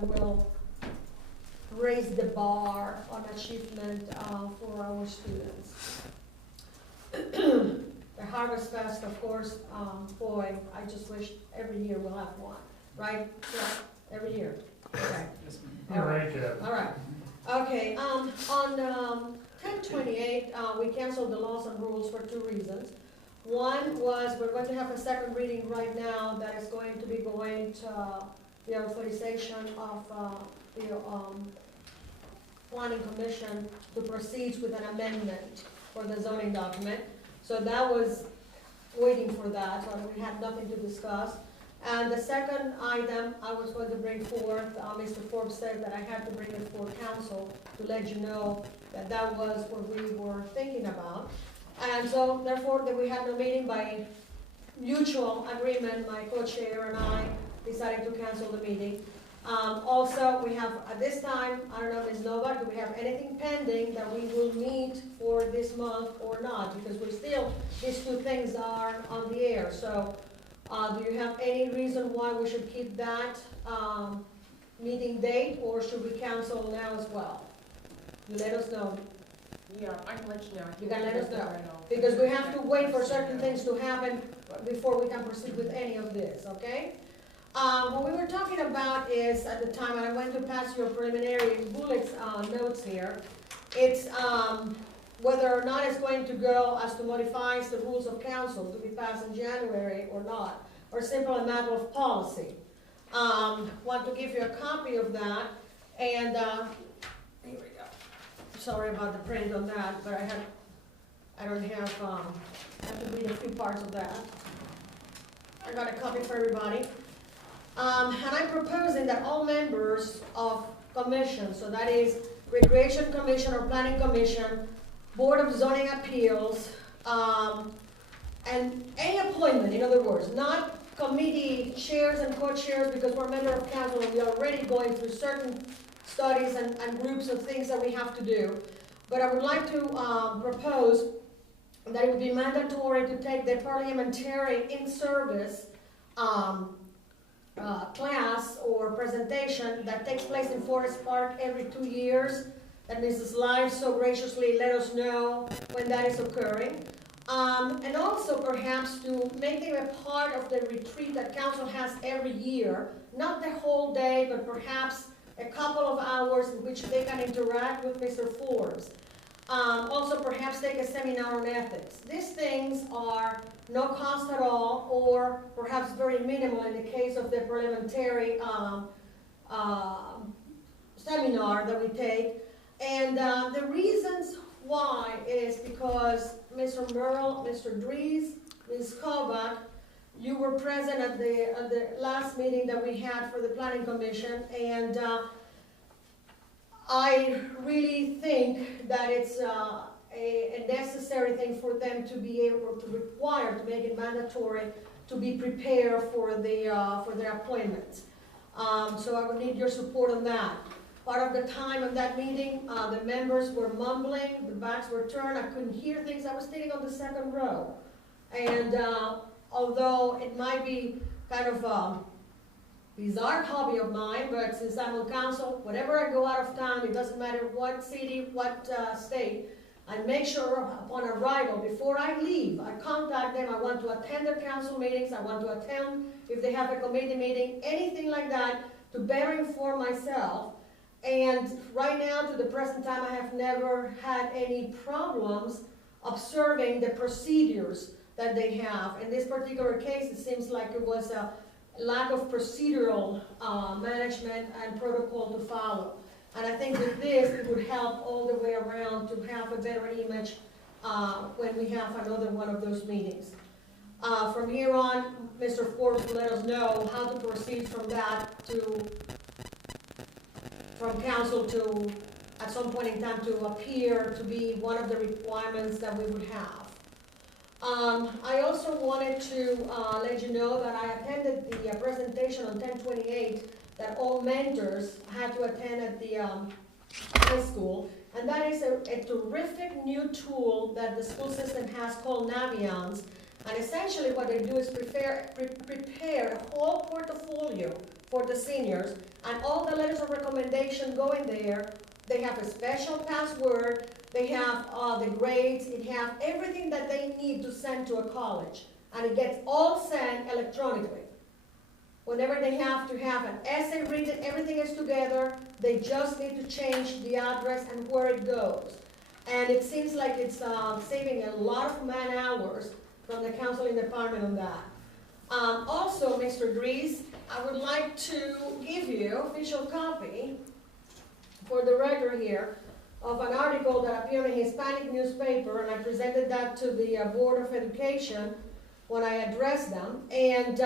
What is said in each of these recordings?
that will raise the bar on achievement for our students. The Harvest Fest, of course, boy, I just wish every year we'll have one, right? Yeah, every year. Okay. All right, Jeff. All right. Okay, on 10/28, we canceled the laws and rules for two reasons. One was we're going to have a second reading right now that is going to be going to the authorization of the Planning Commission to proceed with an amendment for the zoning document. So that was waiting for that, so we had nothing to discuss. And the second item I was going to bring forth, Mr. Forbes said that I had to bring it for council to let you know that that was what we were thinking about. And so therefore that we had no meeting, by mutual agreement, my co-chair and I decided to cancel the meeting. Also, we have at this time, I don't know, Ms. Novak, do we have anything pending that we will meet for this month or not? Because we still, these two things are on the air. So do you have any reason why we should keep that meeting date, or should we cancel now as well? You let us know. Yeah, I can let you know. You can let us know. Because we have to wait for certain things to happen before we can proceed with any of this, okay? What we were talking about is, at the time, and I went to pass your preliminary bullets notes here, it's whether or not it's going to go as to modifies the rules of council to be passed in January or not, or simply a matter of policy. Want to give you a copy of that, and here we go. Sorry about the print on that, but I don't have, I have to read a few parts of that. I got a copy for everybody. And I'm proposing that all members of commission, so that is Recreation Commission or Planning Commission, Board of Zoning Appeals, and any appointment, in other words, not committee chairs and co-chairs, because we're a member of council and we're already going through certain studies and groups of things that we have to do. But I would like to propose that it would be mandatory to take the parliamentary in-service class or presentation that takes place in Forest Park every 2 years, that Mrs. Live so graciously let us know when that is occurring. And also perhaps to make it a part of the retreat that council has every year, not the whole day, but perhaps a couple of hours in which they can interact with Mr. Forbes. Also perhaps take a seminar on ethics. These things are no cost at all, or perhaps very minimal in the case of the parliamentary seminar that we take. And the reasons why is because Mr. Merle, Mr. Dries, Ms. Kovac, you were present at the last meeting that we had for the Planning Commission, and I really think that it's a necessary thing for them to be able to require, to make it mandatory, to be prepared for their appointments. So I would need your support on that. Part of the time of that meeting, the members were mumbling, the backs were turned, I couldn't hear things, I was sitting on the second row. And although it might be kind of a bizarre hobby of mine, but since I'm on council, whenever I go out of town, it doesn't matter what city, what state, I make sure upon arrival, before I leave, I contact them. I want to attend their council meetings, I want to attend if they have a committee meeting, anything like that, to better inform myself. And right now, to the present time, I have never had any problems observing the procedures that they have. In this particular case, it seems like it was a lack of procedural management and protocol to follow. And I think with this, it would help all the way around to have a better image when we have another one of those meetings. From here on, Mr. Forbes will let us know how to proceed from that to, from council to, at some point in time, to appear to be one of the requirements that we would have. I also wanted to let you know that I attended the presentation on 10/28 that all mentors had to attend at the high school, and that is a terrific new tool that the school system has called Naviance. And essentially what they do is prepare a whole portfolio for the seniors, and all the letters of recommendation go in there. They have a special password, they have the grades, it have everything that they need to send to a college, and it gets all sent electronically. Whenever they have to have an essay written, everything is together, they just need to change the address and where it goes. And it seems like it's saving a lot of man hours from the counseling department on that. Also, Mr. Dries, I would like to give you official copy for the record here of an article that appeared in a Hispanic newspaper, and I presented that to the Board of Education when I addressed them, and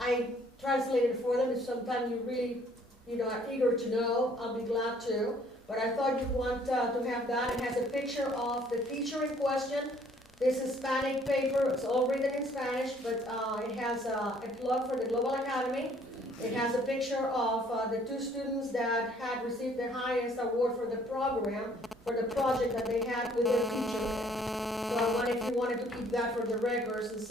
I translated for them. If sometimes you really, are eager to know, I'll be glad to. But I thought you'd want to have that. It has a picture of the teacher in question. This Hispanic paper, it's all written in Spanish, but it has a plug for the Global Academy. It has a picture of the two students that had received the highest award for the program, for the project that they had with their teacher. So if you wanted to keep that for the records, since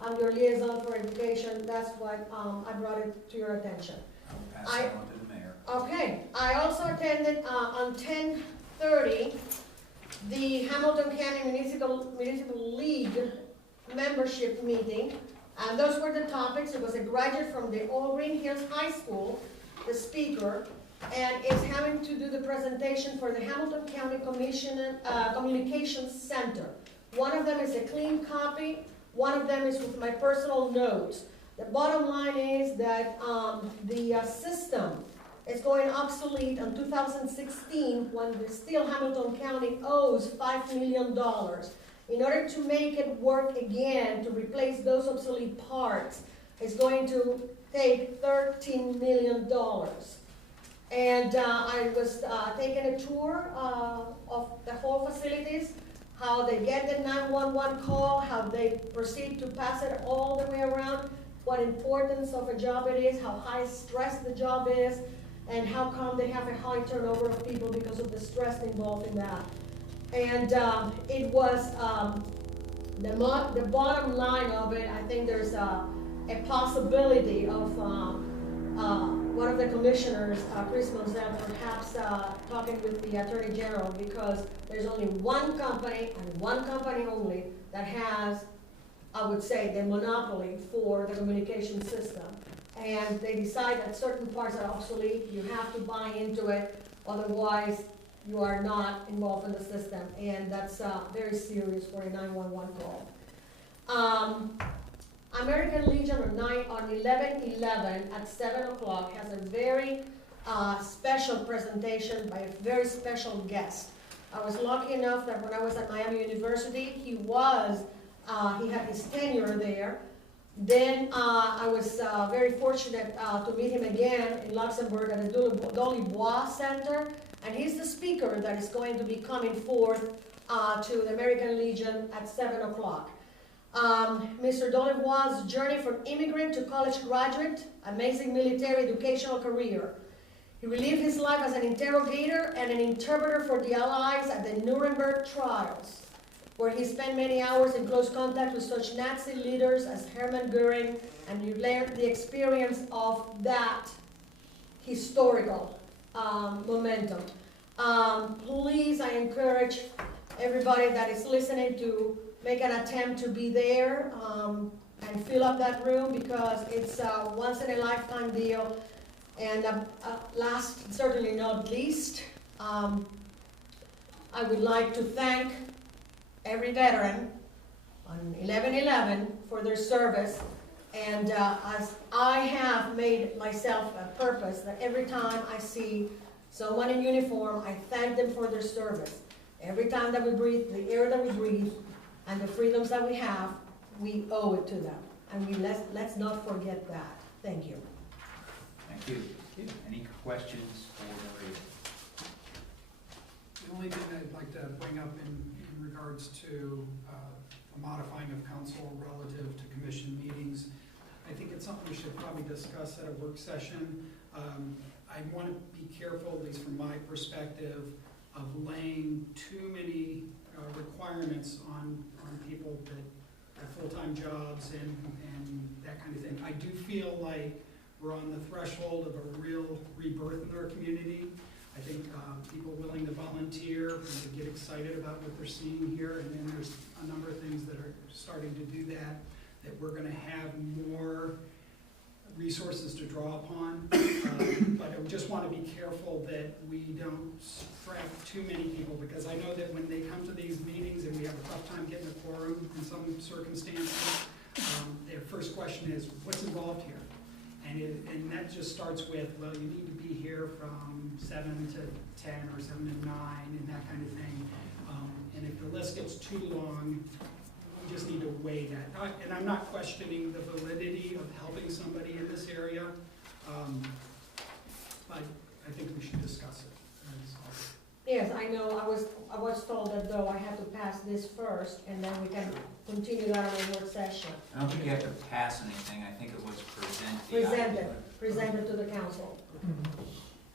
I'm your liaison for education, that's what I brought it to your attention. I'll pass it on to the mayor. Okay, I also attended on 10:30 the Hamilton County Municipal League membership meeting, and those were the topics. It was a graduate from the old Greenhills High School, the speaker, and is having to do the presentation for the Hamilton County Communications Center. One of them is a clean copy, one of them is with my personal notes. The bottom line is that the system is going obsolete in 2016 when the still Hamilton County owes $5 million. In order to make it work again, to replace those obsolete parts, it's going to take $13 million. And I was taking a tour of the whole facilities, how they get the 911 call, how they proceed to pass it all the way around, what importance of a job it is, how high stress the job is, and how come they have a high turnover of people because of the stress involved in that. And it was the bottom line of it. I think there's a possibility of one of the commissioners, Chris Moselle, perhaps talking with the Attorney General, because there's only one company and one company only that has, I would say, the monopoly for the communication system. And they decide that certain parts are obsolete, you have to buy into it, otherwise you are not involved in the system. And that's very serious for a 911 call. American Legion on 11/11 at 7 o'clock has a very special presentation by a very special guest. I was lucky enough that when I was at Miami University, he had his tenure there. Then I was very fortunate to meet him again in Luxembourg at the Dolly Bois Center, and he's the speaker that is going to be coming forth to the American Legion at 7 o'clock. Mr. Dolly Bois' journey from immigrant to college graduate, amazing military educational career. He relived his life as an interrogator and an interpreter for the Allies at the Nuremberg trials, where he spent many hours in close contact with such Nazi leaders as Hermann Goering, and you learned the experience of that historical momentum. Please, I encourage everybody that is listening to make an attempt to be there and fill up that room, because it's a once-in-a-lifetime deal. And last, certainly not least, I would like to thank every veteran on 11/11 for their service, and as I have made myself a purpose that every time I see someone in uniform, I thank them for their service. Every time that we breathe, the air that we breathe, and the freedoms that we have, we owe it to them, and let's not forget that. Thank you. Thank you. Any questions for Maria? The only thing I'd like to bring up in regards to a modifying of council relative to commission meetings, I think it's something we should probably discuss at a work session. I want to be careful, at least from my perspective, of laying too many requirements on people that have full-time jobs and that kind of thing. I do feel like we're on the threshold of a real rebirth in our community. I think people willing to volunteer and to get excited about what they're seeing here, and then there's a number of things that are starting to do that we're going to have more resources to draw upon. But I just want to be careful that we don't strap too many people, because I know that when they come to these meetings and we have a tough time getting a quorum in some circumstances, their first question is, what's involved here? And that just starts with, well, you need to be here from 7 to 10 or 7 to 9 and that kind of thing. And if the list gets too long, we just need to weigh that. And I'm not questioning the validity of helping somebody in this area, but I think we should discuss it. Yes, I know, I was told that though I have to pass this first, and then we can continue that on the work session. I don't think you have to pass anything, I think it was presented to the council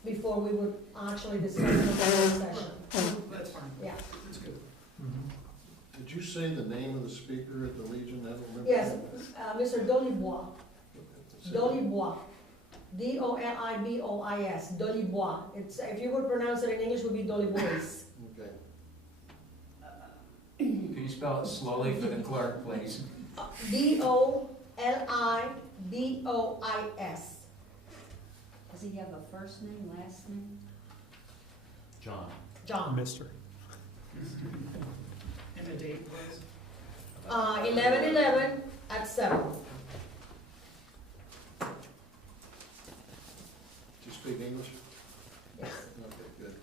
before we would actually discuss it in the work session. That's fine. Yeah. That's good. Did you say the name of the speaker at the Legion? I don't remember. Yes, Mr. Dolibois. Dolibois. Dolibois. Dolibois. It's, if you would pronounce it in English, it would be Dolibois. Okay. Can you spell it slowly for the clerk, please? Dolibois. Does he have a first name, last name? John. John. Mister. And the date was? 11/11 at 7. Do you speak English? Yes. Okay, good.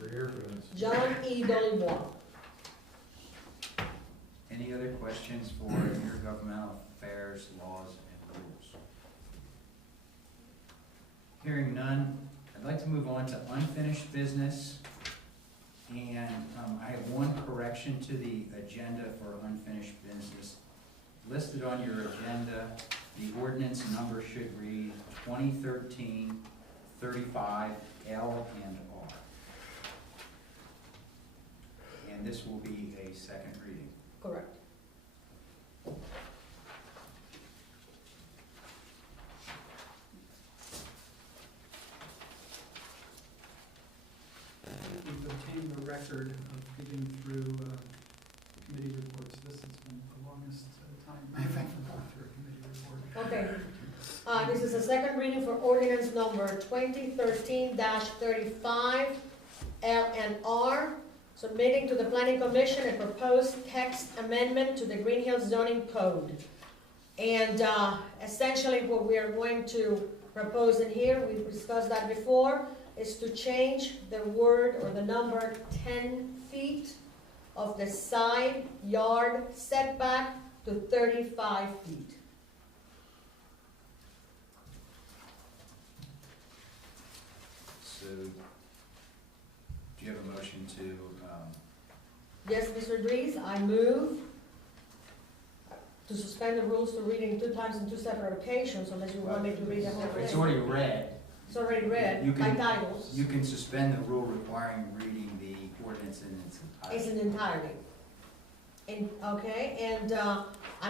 We're here for this. John E. Dolibois. Any other questions for intergovernmental affairs, laws, and rules? Hearing none, I'd like to move on to unfinished business. And I have one correction to the agenda for unfinished business. Listed on your agenda, the ordinance number should read 2013-35 L and R. And this will be a second reading. Correct. We've obtained the record of getting through committee reports. This has been the longest time I've ever gone through a committee report. Okay. This is a second reading for ordinance number 2013-35 L and R, submitting to the Planning Commission a proposed text amendment to the Greenhills zoning code. And essentially what we are going to propose in here, we've discussed that before, is to change the word or the number 10 feet of the side yard setback to 35 feet. So, do you have a motion to, Yes, Mr. Dries, I move to suspend the rules to reading 2 times in 2 separate occasions, unless you want me to read the whole thing. it's already read. It's already read You by can- titles. You can suspend the rule requiring reading the ordinance in its It's entirety. in entirety. Okay, and I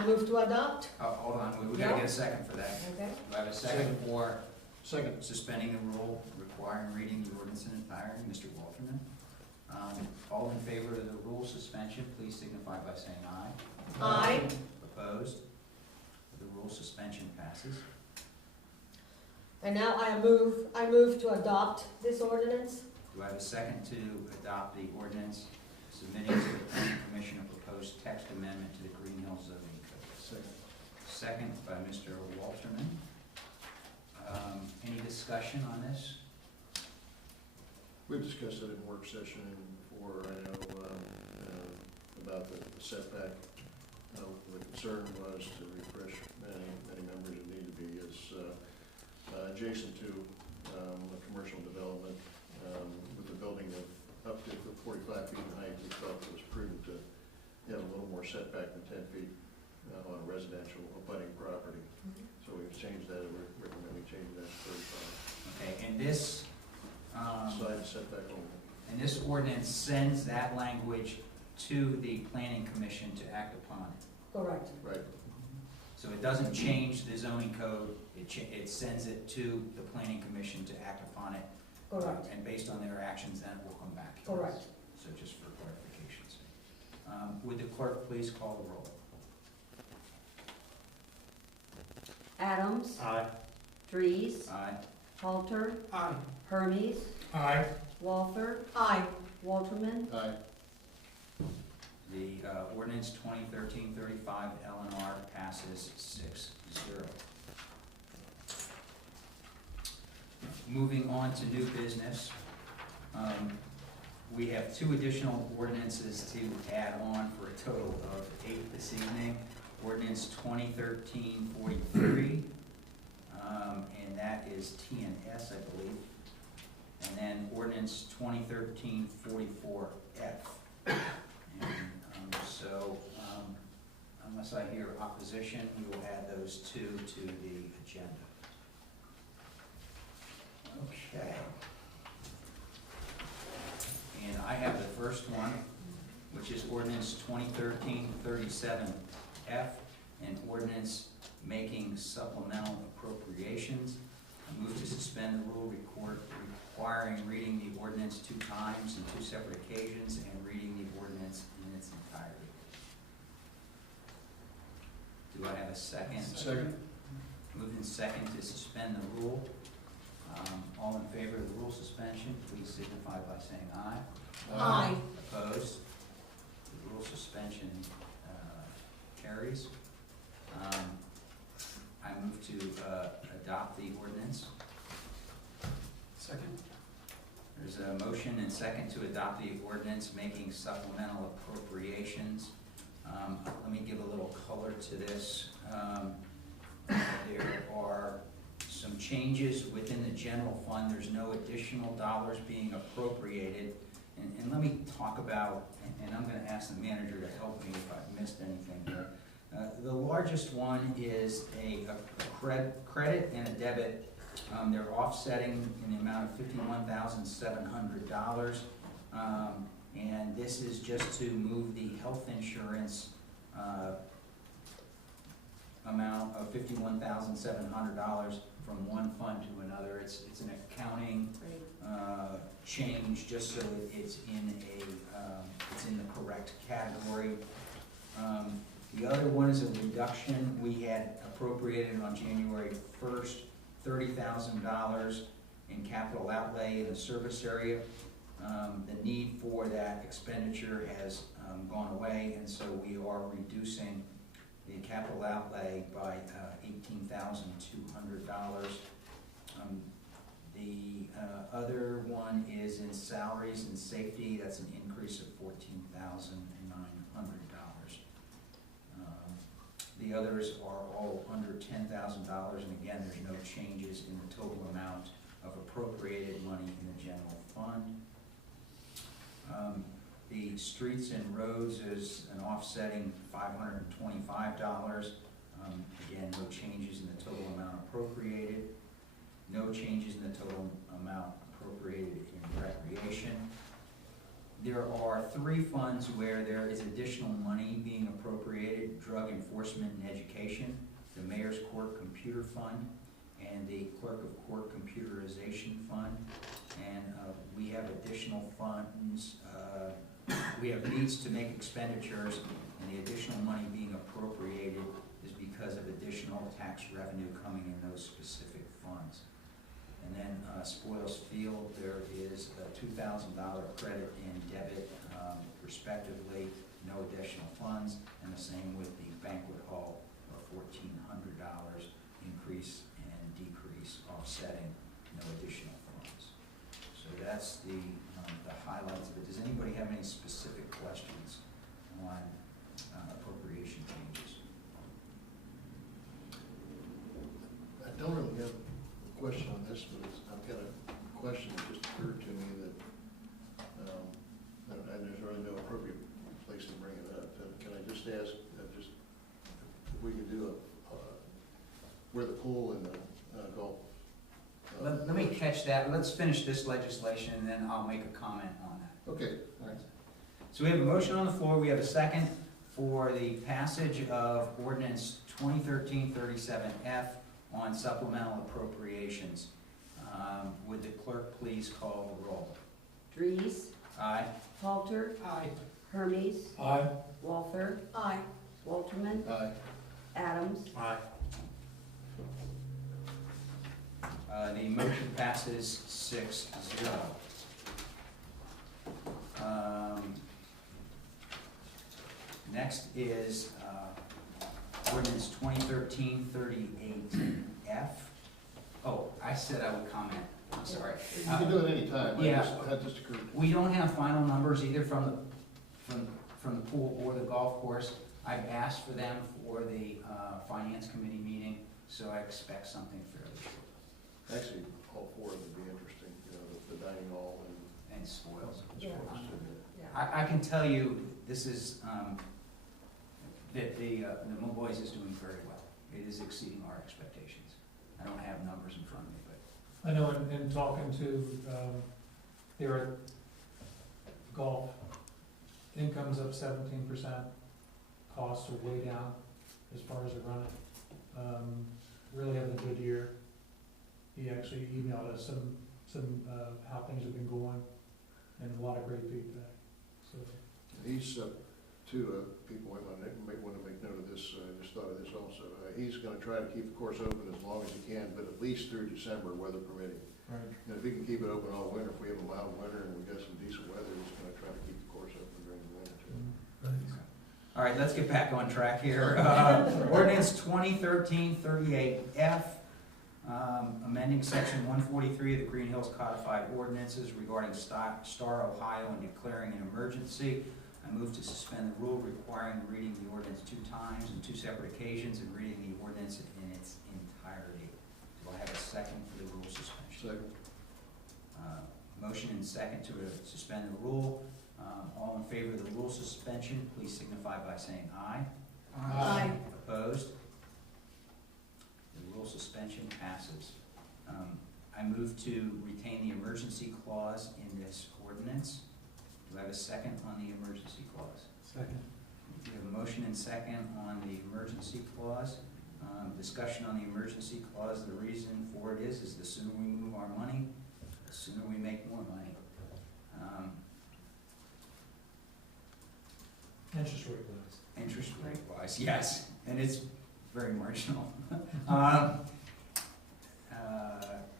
move to adopt. Hold on, we gotta get a second for that. Okay. Do I have a second for Second. suspending the rule requiring reading the ordinance in entirety? Mr. Walterman? All in favor of the rule suspension, please signify by saying aye. Aye. Opposed? The rule suspension passes. And now I move to adopt this ordinance. Do I have a second to adopt the ordinance submitting to the Planning Commission a proposed text amendment to the Greenhills zoning code? Second. Second by Mr. Walterman. Any discussion on this? We've discussed it in work session before. I know about the setback. The concern was to refresh many members that need to be is adjacent to a commercial development with the building of up to 45 feet in height. We felt it was prudent to have a little more setback than 10 feet on a residential abutting property. So we've changed that. We're recommending changing that to 35. Okay, and this, Side setback only. and this ordinance sends that language to the Planning Commission to act upon it. Correct. Right. So it doesn't change the zoning code, it sends it to the planning commission to act upon it. Correct, And based on their actions, then it will come back to us. correct. So just for clarification's sake. Would the clerk please call the roll? Adams, Aye. Dries, Aye. Halter, Aye. Hermes, Aye. Walther, Aye. Walterman, Aye. The ordinance 2013-35 LNR passes 6-0. Moving on to new business, we have 2 additional ordinances to add on for a total of 8 this evening. Ordinance 2013-43, and that is TNS, I believe. And then ordinance 2013-44F. Unless I hear opposition, we will add those 2 to the agenda. Okay. And I have the first one, which is ordinance 2013-37F, and ordinance making supplemental appropriations. I move to suspend the rule requiring reading the ordinance 2 times and 2 separate occasions, and reading the ordinance in its entirety. Do I have a second? Second. Moved in second to suspend the rule. All in favor of the rule suspension, please signify by saying aye. Aye. Opposed? The rule suspension carries. I move to adopt the ordinance. Second? There's a motion and second to adopt the ordinance making supplemental appropriations. Let me give a little color to this. There are some changes within the general fund. There's no additional dollars being appropriated. And let me talk about, and I'm gonna ask the manager to help me if I've missed anything here. The largest one is a credit and a debit. They're offsetting in the amount of $51,700. And this is just to move the health insurance amount of $51,700 from one fund to another. It's an accounting change, just so it's in the correct category. The other one is a reduction. We had appropriated on January 1st, $30,000 in capital outlay in the service area. The need for that expenditure has gone away, and so we are reducing the capital outlay by $18,200. The other one is in salaries and safety. That's an increase of $14,900. The others are all under $10,000, and again, there's no changes in the total amount of appropriated money in the general fund. The streets and roads is an offsetting $525. Again, no changes in the total amount appropriated. No changes in the total amount appropriated in recreation. There are 3 funds where there is additional money being appropriated: drug enforcement and education, the Mayor's Court Computer Fund, and the Clerk of Court Computerization Fund. And we have additional funds. We have needs to make expenditures, and the additional money being appropriated is because of additional tax revenue coming in those specific funds. And then Spoils Field, there is a $2,000 credit and debit respectively, no additional funds, and the same with the banquet hall, a $1,400 increase and decrease offsetting no additional funds. So that's the highlights of it. Does anybody have any specific questions on appropriation changes? I don't really have a question on this, but I've got a question that just occurred to me that, and there's really no appropriate place to bring it up. Can I just ask, if we could do where the pool and the golf? Let me catch that. Let's finish this legislation, and then I'll make a comment on that. Okay, all right. So we have a motion on the floor. We have a second for the passage of ordinance 2013-37F on supplemental appropriations. Would the clerk please call the roll? Dries, Aye. Halter, Aye. Hermes, Aye. Walther, Aye. Walterman, Aye. Adams, Aye. The motion passes 6-0. Next is ordinance 2013-38F. Oh, I said I would comment, I'm sorry. You can do it anytime. Yeah. That just occurred. We don't have final numbers either from the pool or the golf course. I've asked for them for the finance committee meeting, so I expect something fairly short. Actually, all four of them would be interesting, you know, the dining hall and. And spoils. Yeah. Yeah. I can tell you, this is, that the Moboys is doing very well. It is exceeding our expectations. I don't have numbers in front of me, but I know in talking to, their golf, income's up 17%, costs are way down as far as they run it. Really having a good year. He actually emailed us some, how things have been going, and a lot of great feedback, so. He's, people might want to make note of this, I just thought of this also. He's gonna try to keep the course open as long as he can, but at least through December, weather permitting. Right. And if he can keep it open all winter, if we have a mild winter and we got some decent weather, he's gonna try to keep the course open during the winter too. all right, let's get back on track here. Ordinance 2013-38F, amending section 143 of the Greenhills codified ordinances regarding Star Ohio and declaring an emergency. I move to suspend the rule requiring reading the ordinance 2 times and 2 separate occasions and reading the ordinance in its entirety. Do I have a second for the rule suspension? Second. Motion and second to suspend the rule. All in favor of the rule suspension, please signify by saying aye. Aye. Opposed? The rule suspension passes. I move to retain the emergency clause in this ordinance. Do I have a second on the emergency clause? Second. We have a motion and second on the emergency clause. Discussion on the emergency clause, the reason for it is the sooner we move our money, the sooner we make more money. Interest rate wise. Interest rate wise, yes, and it's very marginal.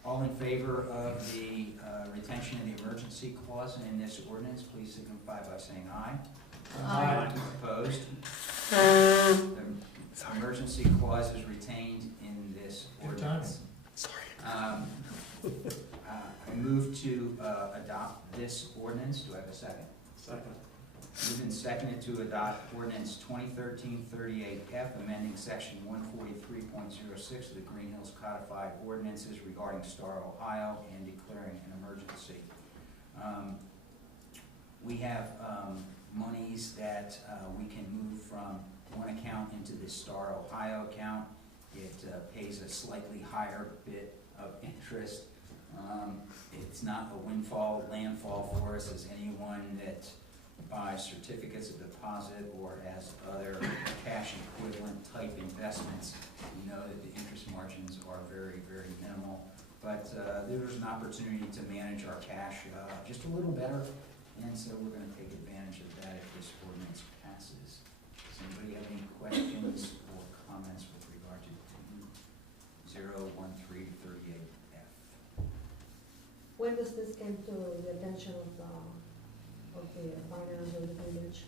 All in favor of the retention of the emergency clause in this ordinance, please signify by saying aye. Aye. Opposed? The emergency clause is retained in this Good timing. ordinance. I move to adopt this ordinance. Do I have a second? Second. Moved and seconded to adopt ordinance 2013-38F, amending section 143.06 of the Greenhills codified ordinances regarding Star Ohio and declaring an emergency. We have monies that we can move from one account into the Star Ohio account. It pays a slightly higher bit of interest. It's not a landfall for us as anyone that buys certificates of deposit or has other cash equivalent type investments. We know that the interest margins are very, very minimal, but there's an opportunity to manage our cash just a little better, and so we're going to take advantage of that if this ordinance passes. Does anybody have any questions or comments with regard to 2013-38F? When does this come to the attention of the finance or the village?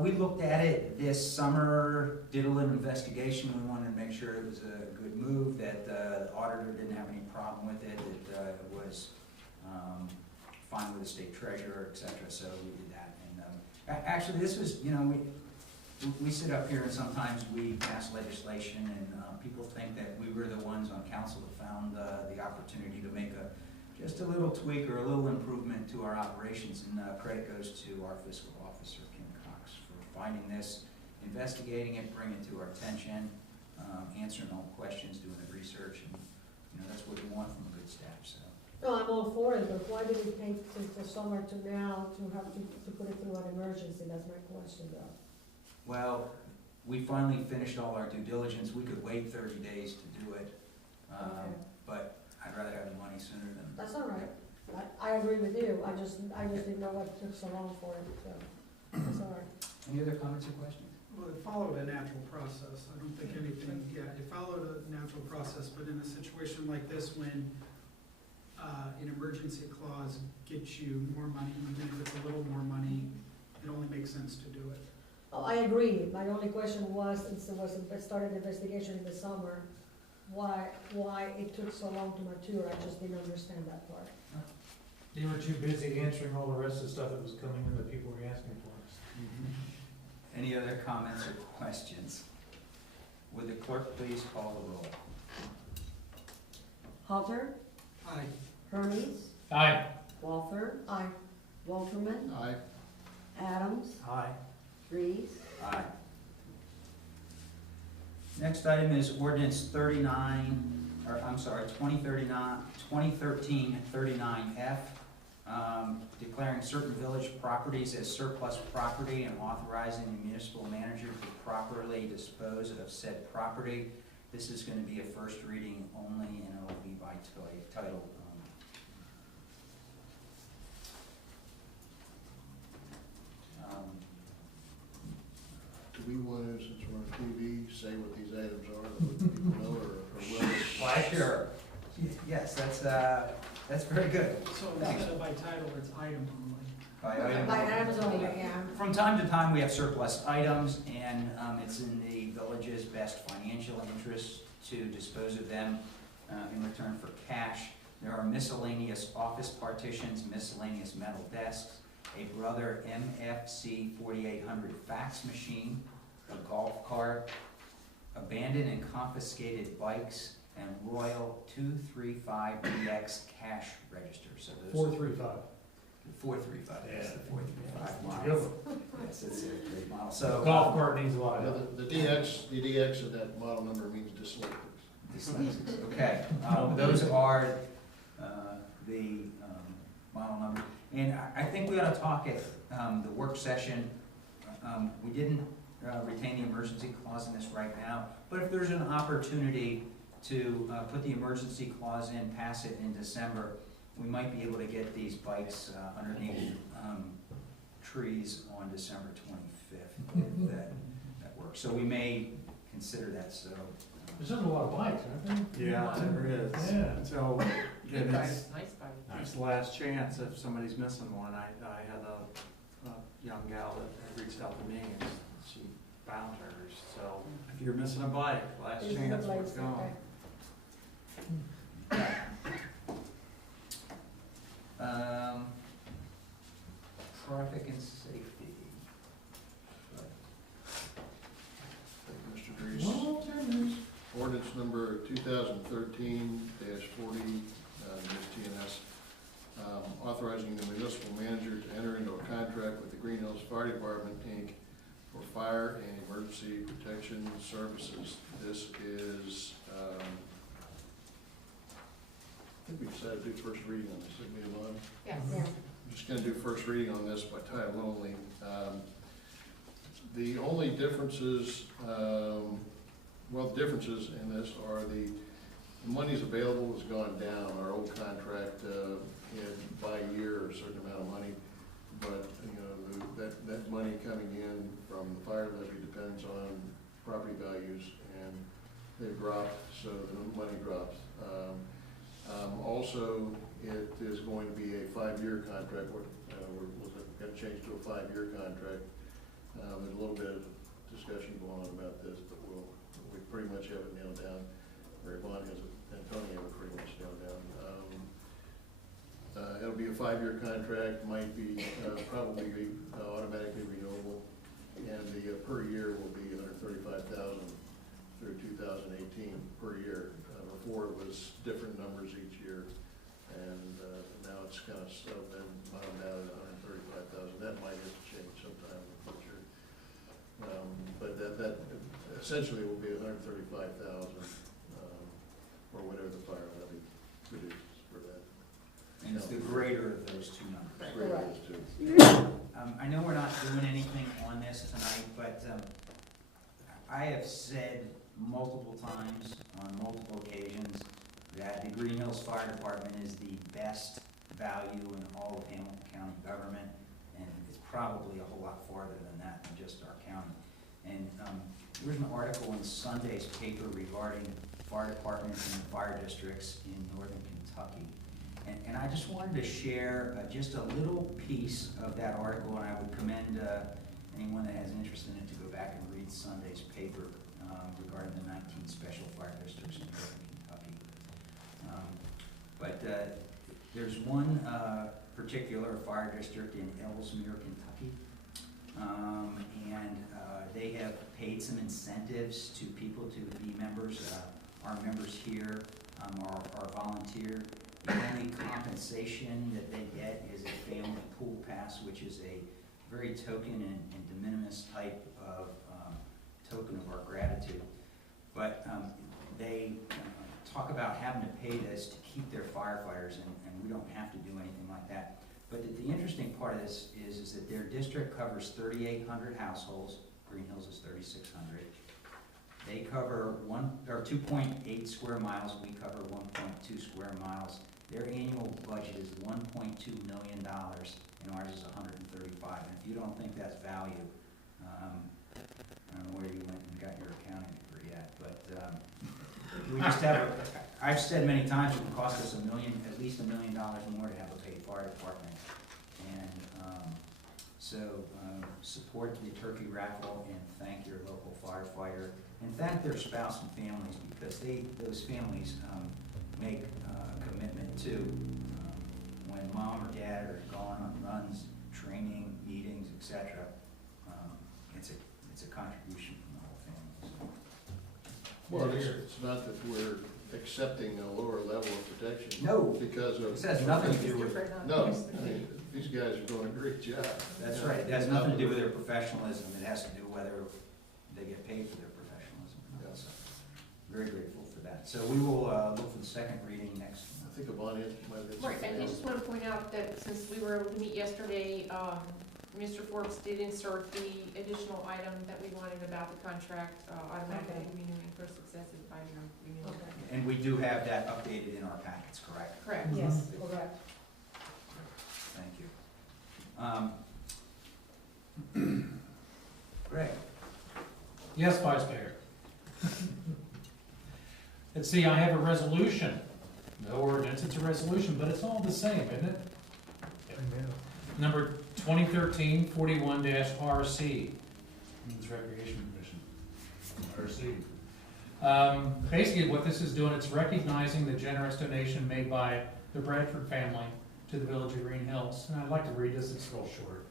We looked at it this summer, did a little investigation. We wanted to make sure it was a good move, that the auditor didn't have any problem with it, that it was fine with the state treasurer, et cetera, so we did that. And actually, this was, we sit up here and sometimes we pass legislation and people think that we were the ones on council that found the opportunity to make just a little tweak or a little improvement to our operations, and credit goes to our fiscal officer, Kim Cox, for finding this, investigating it, bringing it to our attention, answering all the questions, doing the research, and that's what we want from a good staff. So. No, I'm all for it, but why did it take since the summer to now to have to put it through an emergency? That's my question though. Well, we finally finished all our due diligence, we could wait 30 days to do it, Okay. but I'd rather have the money sooner than. That's all right. I agree with you. I just didn't know what took so long for it, so that's all right. Any other comments or questions? Well, it followed a natural process. I don't think anything, yeah, it followed a natural process, but in a situation like this, when an emergency clause gets you more money, even if it's a little more money, it only makes sense to do it. Oh, I agree. My only question was, since it started investigation in the summer, why it took so long to mature. I just didn't understand that part. You were too busy answering all the rest of the stuff that was coming in that people were asking for. Any other comments or questions? Would the clerk please call the roll? Halter, Aye. Hermes, Aye. Walther, Aye. Walterman, Aye. Adams, Aye. Reeves, Aye. Next item is ordinance 2013-39F, declaring certain village properties as surplus property and authorizing the municipal manager to properly dispose of said property. This is going to be a first reading only, and it will be by title. Do we want to, since we're on TV, say what these items are, that let people know, or will? Why, sure. Yes, that's very good. So Thanks. instead of by title, it's item only. By item. By items only, yeah. From time to time, we have surplus items, and it's in the village's best financial interest to dispose of them in return for cash. There are miscellaneous office partitions, miscellaneous metal desks, a Brother MFC 4800 fax machine, a golf cart, abandoned and confiscated bikes, and Royal 235DX cash register. So those 435. 435, yes, the 435 model. Good one. Yes, it's a great model. So Golf cart needs a lot of Yeah, help. the DX of that model number means dyslexic. dyslexics. Okay, those are the model number. And I think we ought to talk at the work session. We didn't retain the emergency clause in this right now, but if there's an opportunity to put the emergency clause in, pass it in December, we might be able to get these bikes underneath trees on December 25th, if that works. So we may consider that, so. There's not a lot of bikes, aren't there? Yeah, there is. Yeah. So, again, Nice bike. it's the last chance if somebody's missing one. I had a young gal that reached out to me and she found hers. So if you're missing a bike, last This is the chance, we're place, gone. okay. Traffic and safety. Thank you, Mr. Dries. Ordinance number 2013-40, TNS, authorizing the municipal manager to enter into a contract with the Greenhills Fire Department, Inc. for fire and emergency protection services. This is, I think we decided to do first reading on this, didn't we, Yvonne? Yes. Yeah. I'm just gonna do first reading on this by title only. The only differences, well, the differences in this are the money's available has gone down. Our old contract, by year, a certain amount of money, but, you know, that money coming in from the fire levy depends on property values, and they've dropped, so the money drops. Also, it is going to be a 5-year contract. We're going to change to a 5-year contract. There's a little bit of discussion going on about this, but we pretty much have it nailed down. Or Yvonne has it, and Tony have it pretty much nailed down. It'll be a 5-year contract, might be probably be automatically renewable, and the per year will be $135,000 through 2018 per year. Before it was different numbers each year, and now it's kind of settled in, bottomed out at $135,000. That might have to change sometime in the future, but that essentially will be $135,000 or whatever the fire levy produces for that. And it's the greater of those two numbers. Great, those two. I know we're not doing anything on this tonight, but but I have said multiple times, on multiple occasions, that the Greenhills Fire Department is the best value in all of Hamilton County government, and it's probably a whole lot farther than that than just our county. And there's an article in Sunday's paper regarding fire departments and fire districts in northern Kentucky. And I just wanted to share just a little piece of that article, and I would commend anyone that has an interest in it to go back and read Sunday's paper regarding the 19 special fire districts in northern Kentucky. But there's one particular fire district in Ellesmere, Kentucky, and they have paid some incentives to people to be members. Our members here are volunteer. The only compensation that they get is a family pool pass, which is a very token and de minimis type of token of our gratitude. But they talk about having to pay this to keep their firefighters, and we don't have to do anything like that. But the interesting part of this is that their district covers 3,800 households. Greenhills is 3,600. They cover 2.8 square miles. We cover 1.2 square miles. Their annual budget is $1.2 million, and ours is 135. And if you don't think that's value, I don't know where you went and got your accounting degree at, but we just have. I've said many times it would cost us at least $1 million more to have a paid fire department, and so support the turkey raffle and thank your local firefighter and thank their spouse and families, because those families make a commitment too. When mom or dad are gone on runs, training, meetings, etc., it's a contribution from the whole family. Well, it's not that we're accepting a lower level of protection. No, Because of. this has nothing to do with. No, I mean, these guys are doing a great job. That's right. It has nothing to do with their professionalism. It has to do with whether they get paid for their professionalism. Yes. So, very grateful for that. So we will look for the second reading next month. I think Abani might have. Right, and I just want to point out that since we were able to meet yesterday, Mr. Forbes did insert the additional item that we wanted about the contract automatically renewing for successive 5-year renewal. And we do have that updated in our packets, correct? Correct. Yes, correct. Thank you. Greg? Yes, Vice Mayor. Let's see, I have a resolution. No ordinance, it's a resolution, but it's all the same, isn't it? Number 2013-41-RC. Means Recreation Commission. RC. Basically, what this is doing, it's recognizing the generous donation made by the Bradford family to the Village of Greenhills. And I'd like to read this, it's a little short.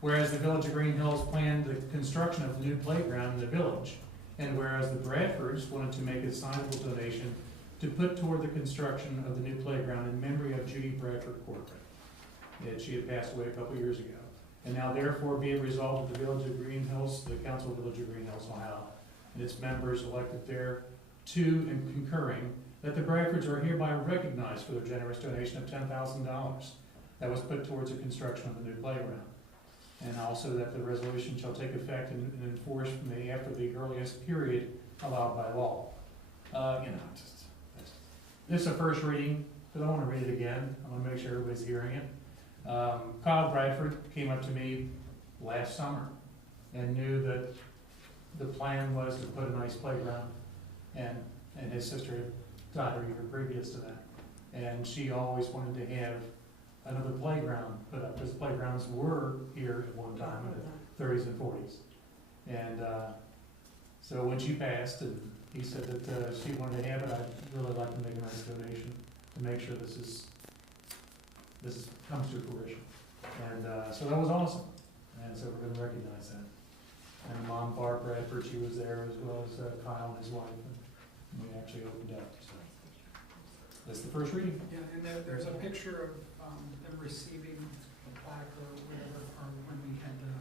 Whereas the Village of Greenhills planned the construction of the new playground in the village, and whereas the Bradfords wanted to make a sizable donation to put toward the construction of the new playground in memory of Judy Bradford Corcoran. And she had passed away a couple years ago. And now therefore be it resolved that the Village of Greenhills, the Council of Village of Greenhills, Ohio, and its members elected thereto and concurring that the Bradfords are hereby recognized for their generous donation of $10,000 that was put towards the construction of the new playground. And also that the resolution shall take effect and enforce from after the earliest period allowed by law. This is a first reading, but I want to read it again. I want to make sure everybody's hearing it. Kyle Bradford came up to me last summer and knew that the plan was to put a nice playground, and his sister had died a year previous to that. And she always wanted to have another playground put up, because playgrounds were here at one time in the 30s and 40s. And so when she passed, and he said that she wanted to have it, I'd really like to make a nice donation to make sure this comes to fruition. And so that was awesome. And so we're going to recognize that. And Mom, Barb Bradford, she was there, as well as Kyle and his wife. And we actually opened up. So that's the first reading. Yeah, and there's a picture of them receiving a plaque or whatever, or when we had the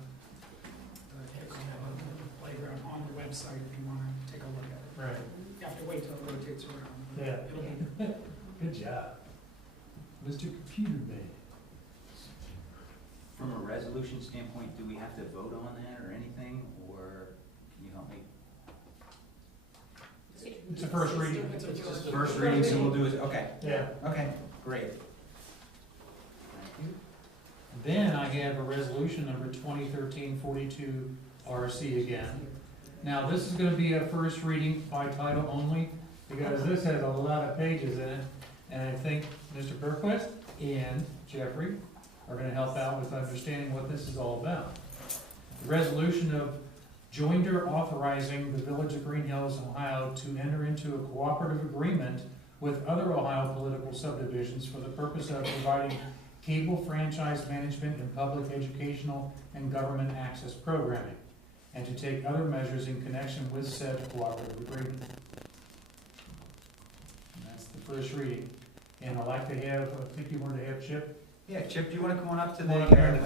playground on the website, if you want to take a look at it. Right. You have to wait till it rotates around. Yeah. It'll be Good job. Mr. Computer Man. from a resolution standpoint, do we have to vote on that or anything, or can you help me? It's a first reading. It's a first- First reading, so we'll do it, okay, Yeah. okay, great. Thank you. Then I have a resolution number 2013-42 RC again. Now, this is gonna be a first reading by title only, because this has a lot of pages in it. And I think Mr. Berquist and Jeffrey are gonna help out with understanding what this is all about. The resolution of joinder authorizing the Village of Greenhills, Ohio to enter into a cooperative agreement with other Ohio political subdivisions for the purpose of providing cable franchise management and public educational and government access programming, and to take other measures in connection with said cooperative agreement. And that's the first reading. And I'd like to have, I think you wanted to have Chip, Yeah, Chip, do you wanna come on up to the? come on up here and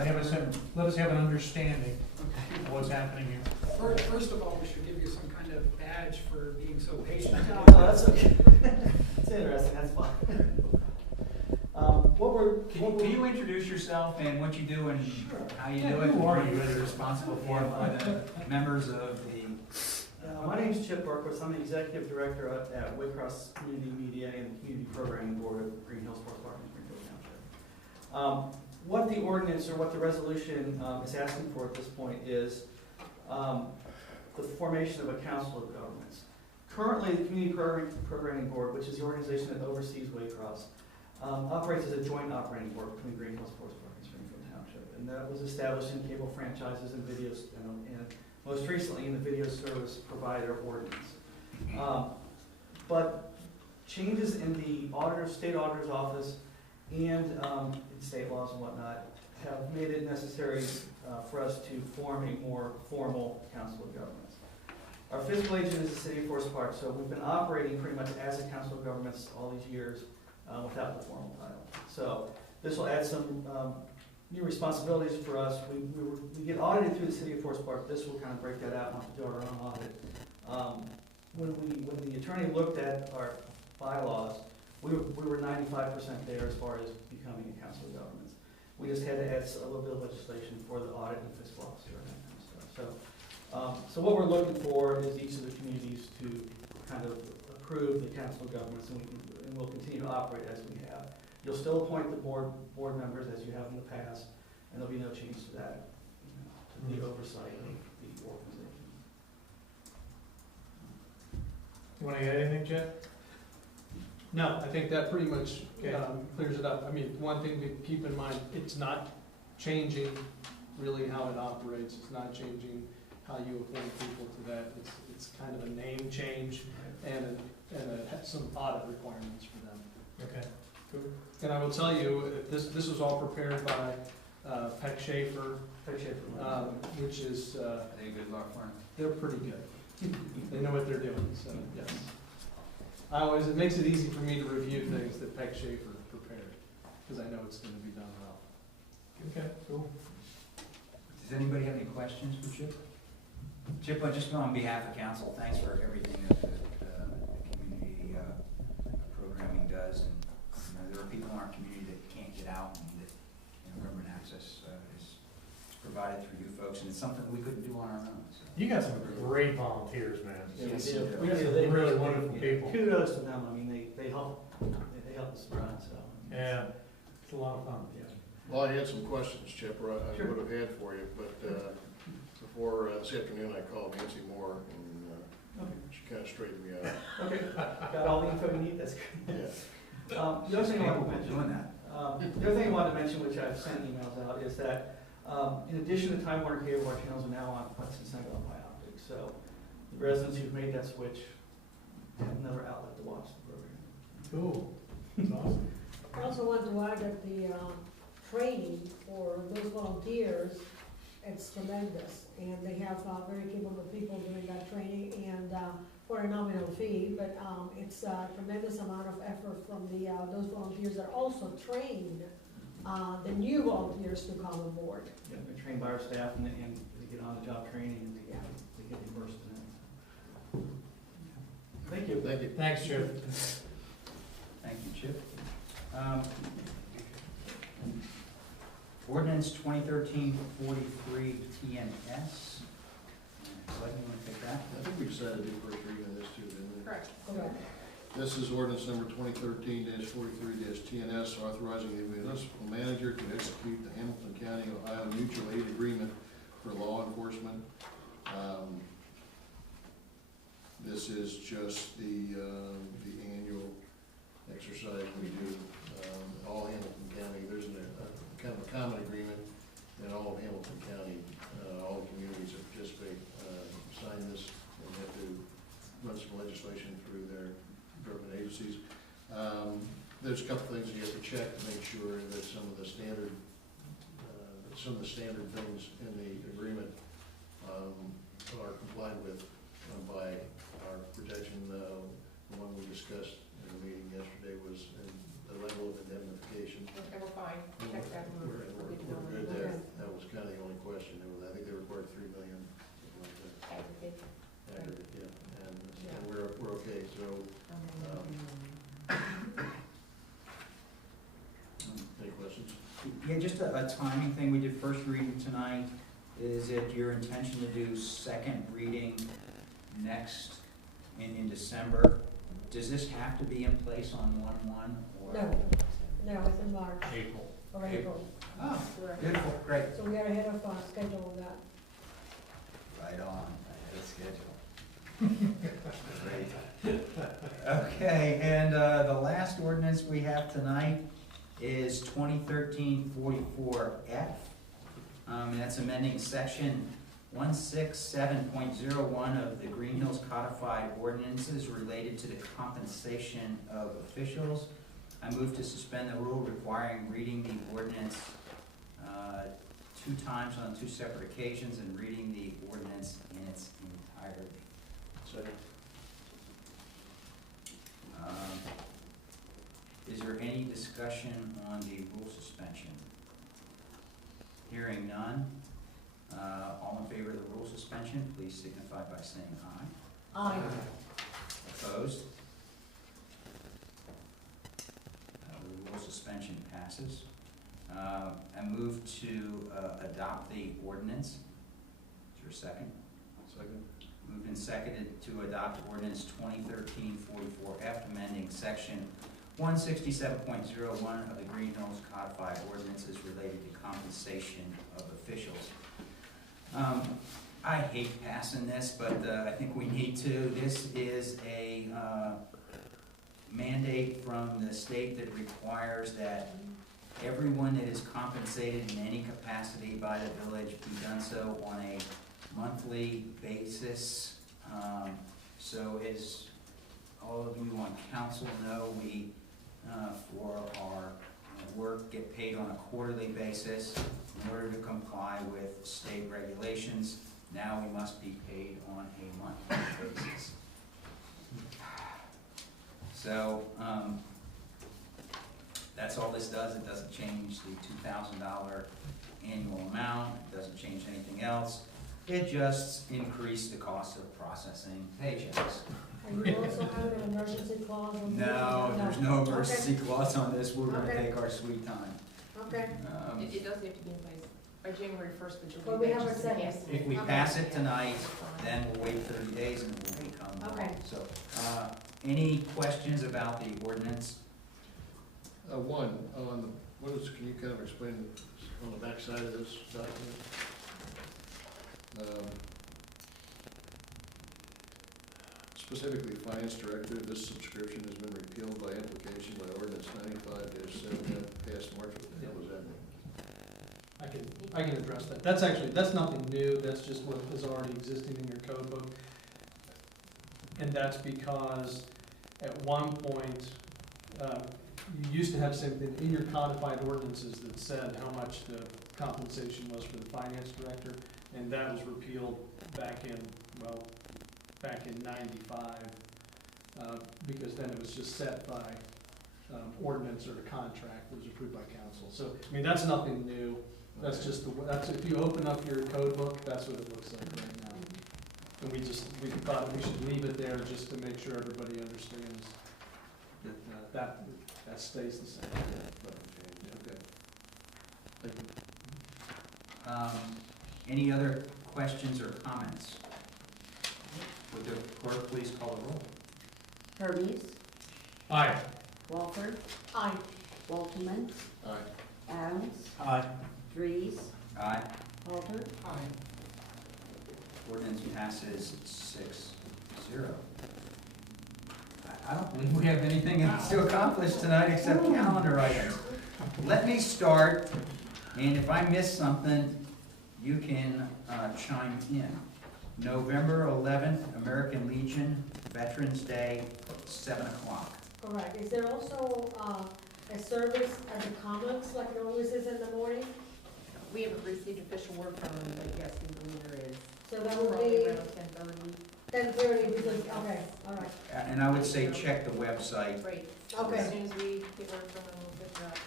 let us have an understanding of what's happening here. First of all, we should give you some kind of badge for being so patient. No, that's okay. It's interesting, that's fine. Can you introduce yourself and what you do and how you Yeah, do it? who are you? What you're responsible for by the members of the. My name's Chip Berquist. I'm the executive director at Waycross Community Media and the Community Programming Board of Greenhills Sports Park in Greenville Township. What the ordinance or what the resolution is asking for at this point is the formation of a council of governments. Currently, the Community Programming Board, which is the organization that oversees Waycross, operates as a joint operating board between Greenhills Sports Park and Springfield Township. And that was established in cable franchises and videos, and most recently in the video service provider ordinance. But changes in the state auditor's office and in state laws and whatnot have made it necessary for us to form a more formal council of governments. Our fiscal agent is the city of Forest Park, so we've been operating pretty much as a council of governments all these years without the formal title. So this will add some new responsibilities for us. We get audited through the city of Forest Park. This will kind of break that out and have to do our own audit. When the attorney looked at our bylaws, we were 95% there as far as becoming a council of governments. We just had to add a little bit of legislation for the audit and fiscal officer and that kind of stuff. So what we're looking for is each of the communities to kind of approve the council of governments, and we'll continue to operate as we have. You'll still appoint the board members as you have in the past, and there'll be no change to that, to the oversight of the organization. You wanna add anything, Jeff? No, I think that pretty much Okay. clears it up. I mean, one thing to keep in mind, it's not changing really how it operates. It's not changing how you appoint people to that. It's kind of a name change and some audit requirements for them. Okay. Cool. And I will tell you, this was all prepared by Peck Schaefer, which is, Are they a good law firm? they're pretty good. They know what they're doing, so, yes. It makes it easy for me to review things that Peck Schaefer prepared, because I know it's gonna be done well. Okay, cool. Does anybody have any questions for Chip? Chip, just on behalf of council, thanks for everything that the community programming does. And there are people in our community that can't get out, and that government access is provided through you folks, and it's something we couldn't do on our own. So. You got some great volunteers, man. Yeah, Yes, we do. yeah. We do. Some really wonderful people. Kudos to them. I mean, they help us run, so. Yeah, it's a lot of fun. Well, I had some questions, Chip, or I Sure. would have had for you, but before this afternoon, I called Nancy Moore, and she kind of straightened me out. Okay, got all the info you need, that's good. Yeah. The other thing I wanted to Capable of mention, doing that. the other thing I wanted to mention, which I've sent emails out, is that in addition to Time Warner Cable, our channels are now on Hudson Central by Optic. So the residents who've made that switch have another outlet to watch the program. Cool. That's awesome. I also want to add that the training for those volunteers, it's tremendous. And they have very capable people doing that training, and for a nominal fee, but it's a tremendous amount of effort from those volunteers that also train the new volunteers to come on board. Yeah, they're trained by our staff and they get on-the-job training and they get immersed in it. Thank you. Thank you. Thanks, Chip. Thank you, Chip. Ordinance 2013-43 TNS. Bud, you want to take that? I think we decided to do first reading of this too, didn't we? Correct. Correct. This is ordinance number 2013-43 TNS, authorizing the municipal manager to execute the Hamilton County, Ohio Mutual Aid Agreement for law enforcement. This is just the annual exercise we do, all Hamilton County. There's kind of a common agreement in all of Hamilton County, all the communities that participate, sign this, and have to run some legislation through their government agencies. There's a couple things you have to check to make sure that some of the standard things in the agreement are complied with by our protection. The one we discussed in the meeting yesterday was the level of indemnification. Okay, we're fine. Check that. We're good to go. good there. That was kind of the only question. I think they required $3 million, something like that. Aggregate. Aggregate, yeah, and we're okay, so, any questions? Yeah, just a timing thing. We did first reading tonight. Is it your intention to do second reading next in December? Does this have to be in place on 1/1 or? No, it's in March April. or April. Oh, Correct. beautiful, great. So we are ahead of schedule on that. Right on, ahead of schedule. Great. Okay, and the last ordinance we have tonight is 2013-44F. And that's amending section 167.01 of the Greenhills codified ordinances related to the compensation of officials. I move to suspend the rule requiring reading the ordinance 2 times on 2 separate occasions and reading the ordinance in its entirety. Second. Is there any discussion on the rule suspension? Hearing none. All in favor of the rule suspension, please signify by saying aye. Aye. Opposed? The rule suspension passes. I move to adopt the ordinance. Is there a second? Second. Moved and seconded to adopt ordinance 2013-44F, amending section 167.01 of the Greenhills codified ordinances related to compensation of officials. I hate passing this, but I think we need to. This is a mandate from the state that requires that everyone that is compensated in any capacity by the village be done so on a monthly basis. So as all of you on council know, we, for our work, get paid on a quarterly basis. In order to comply with state regulations, now we must be paid on a monthly basis. So, that's all this does. It doesn't change the $2,000 annual amount. It doesn't change anything else. It just increased the cost of processing paychecks. And you also have an emergency clause on this? No, there's no emergency clause on this. We're gonna Okay. take our sweet time. Okay, It does have to be in place by January 1st, but you'll But be we back have a just in second. case. If we Okay. pass it tonight, then we'll wait 30 days and it will become law. Okay. So, any questions about the ordinance? One, can you kind of explain on the back side of this document? Specifically, Finance Director, this subscription has been repealed by implication by ordinance 95-7 passed March. What the hell does that mean? I can address that. That's nothing new, that's just what is already existing in your code book. And that's because at one point, you used to have something in your codified ordinances that said how much the compensation was for the finance director, and that was repealed back in 95, because then it was just set by ordinance or a contract that was approved by council. So, I mean, that's nothing new. That's just if you open up your code book, that's what it looks like right now. And we thought we should leave it there just to make sure everybody understands that that stays the same. Okay. Thank you. Any other questions or comments? Would the clerk please call the roll? Hermes, Aye. Walter, Aye. Walterman, Aye. Adams, Aye. Reese, Aye. Halter, Ordinance passes 6-0. I don't believe we have anything else to accomplish tonight except calendar items. Let me start, and if I miss something, you can chime in. November 11th, American Legion, Veterans Day, 7 o'clock. Correct. Is there also a service at the Commons, like it always is in the morning? We haven't received official word from them, but yes, we believe there is. So that would Probably be around 10:30. 10:30, because, okay, all right. And I would say check the website. Great. Okay. As soon as we get word from them, we'll get that.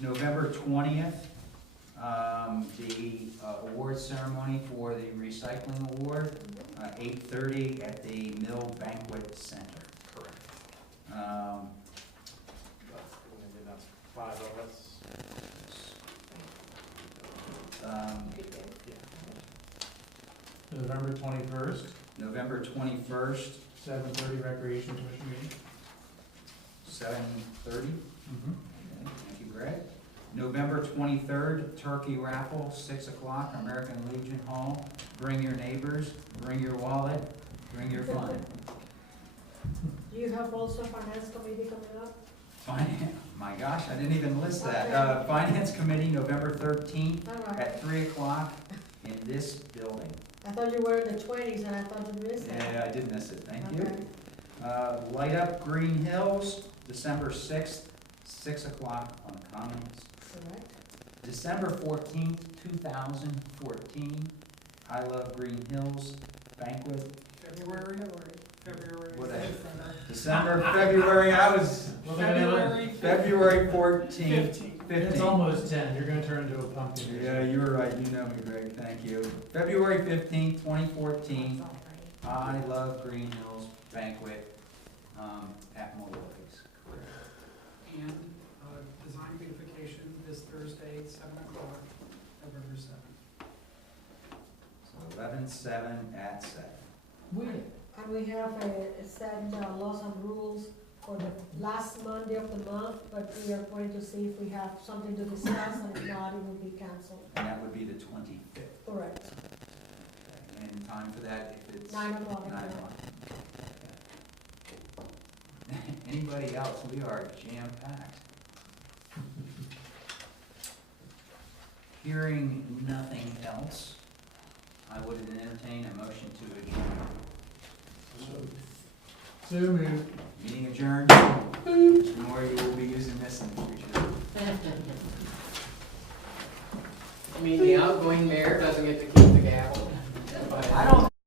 November 20th, the award ceremony for the recycling award, 8:30 at the Mill Banquet Center. Correct. Um, That's 5 of us. Good day. Yeah. November 21st, November 21st, 7:30 Recreation Commission meeting. 7:30. Mm-hmm. Okay, thank you, Greg. November 23rd, turkey raffle, 6 o'clock, American Legion Hall. Bring your neighbors, bring your wallet, bring your fun. Do you have also finance committee coming up? Finance, my gosh, I didn't even list that. Finance Committee, November 13th All right. at 3 o'clock in this building. I thought you were in the 20s and I thought you missed that. Yeah, I did miss it, thank you. Okay. Light Up Greenhills, December 6th, 6 o'clock on the Commons. Correct. December 14th, 2014, I Love Green Hills Banquet. February, What December, February, I was, February 14th. It's almost 10, you're gonna turn into a pumpkin. Yeah, you were right, you know me, Greg, thank you. February 15th, 2014, I Love Green Hills Banquet at Molloy's. and design beautification this Thursday, 7 o'clock, November 7th. So 11/7 at 7. And we have a set laws and rules for the last Monday of the month, but we are going to see if we have something to discuss, and if not, it will be canceled. And that would be the 25th. Correct. And time for that, if it's 9 o'clock. 9 o'clock. Anybody else? We are jam-packed. Hearing nothing else, I would entertain a motion to adjourn. So moved. Meeting adjourned. Mr. Moore, you will be using this in the future. I mean, the outgoing mayor doesn't get to keep